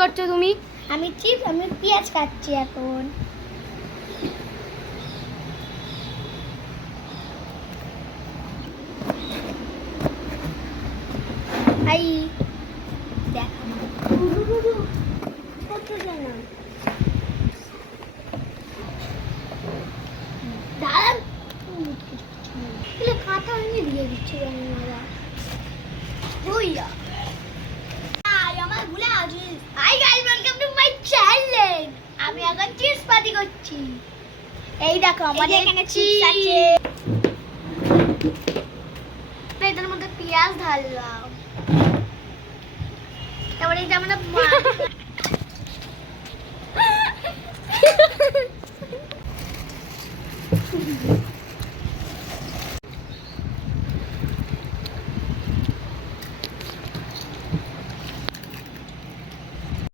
করছো তুমি? আমি পেঁয়াজ কাটছি এখন। হাই দেখা কত জানা দাঁড়ান কাঁথা আমি দিয়ে দিচ্ছি রান্নারা ওইয়া আমার ভুলে আছিস। Hi guys, welcome to my channel. আমি এখন চিপস পার্টি করছি। এই দেখো আমাদের এখানে চিপস আছে। এটার মধ্যে পেঁয়াজ ঢাললাম, তারপরে এই যে আমরা